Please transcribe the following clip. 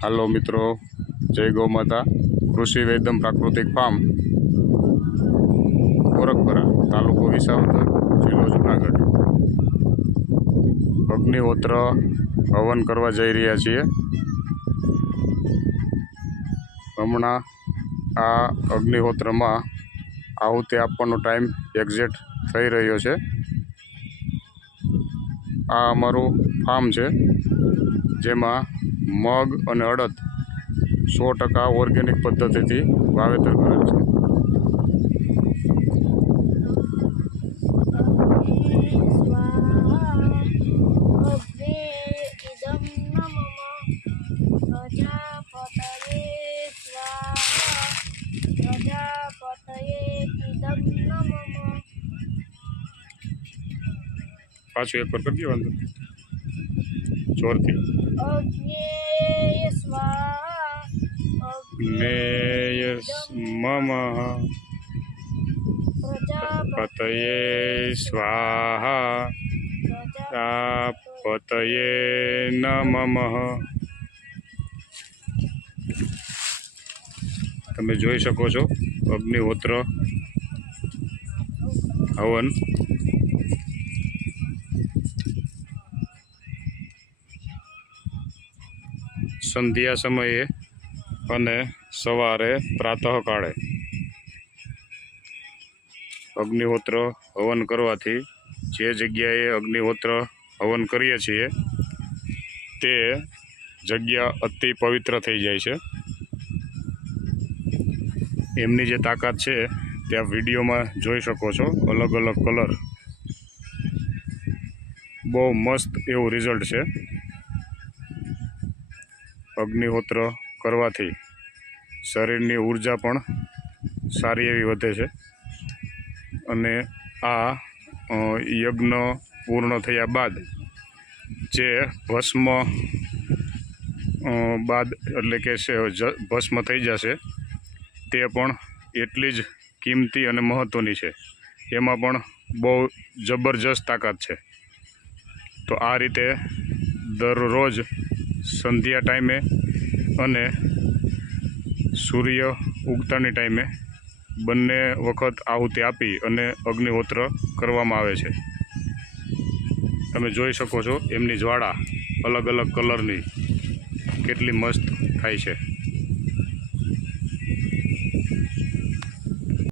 હાલો મિત્રો, જય ગૌ માતા। કૃષિ વેદમ પ્રાકૃતિક ફાર્મ, ગોરખપરા, તાલુકો વિસાવદર, જિલ્લો જુનાગઢ। અગ્નિહોત્ર હવન કરવા જઈ રહ્યા છીએ। હમણાં આ અગ્નિહોત્રમાં આહુતિ આપવાનો ટાઈમ એક્ઝેક્ટ થઈ રહ્યો છે। આ અમારું ફાર્મ છે, જેમાં મગ અને અડદ 100% ઓર્ગેનિક પદ્ધતિથી વાવેતર કરેલ છે। પાછું એક વાર કરી દેવાનું જોરથી। અગ્નેય સ્વાહા, પ્રજાપતયે સ્વાહા, પ્રજાપતયે નમઃ। તમે જોઈ શકો છો અગ્નિહોત્ર હવન। સંધ્યા સમયે અને સવારે પ્રાતઃકાળે અગ્નિહોત્ર હવન કરવાથી જે જગ્યાએ અગ્નિહોત્ર હવન કરીએ છીએ તે જગ્યા અતિ પવિત્ર થઈ જાય છે। એમની જે તાકાત છે તે આ વિડીયોમાં જોઈ શકો છો। અલગ અલગ કલર, બહુ મસ્ત એવું રિઝલ્ટ છે। અગ્નિહોત્ર કરવાથી શરીરની ઊર્જા પણ સારી એવી વધે છે। અને આ યજ્ઞ પૂર્ણ થયા બાદ જે ભસ્મ બાદ એટલે કે ભસ્મ થઈ જશે તે પણ એટલી જ કિંમતી અને મહત્ત્વની છે। એમાં પણ બહુ જબરજસ્ત તાકાત છે। તો આ રીતે દરરોજ સંધ્યા ટાઈમે અને સૂર્ય ઉગતાની ટાઈમે બંને વખત આહુતિ આપી અને અગ્નિહોત્ર કરવામાં આવે છે। તમે જોઈ શકો છો એમની જ્વાળા અલગ અલગ કલરની કેટલી મસ્ત થાય છે।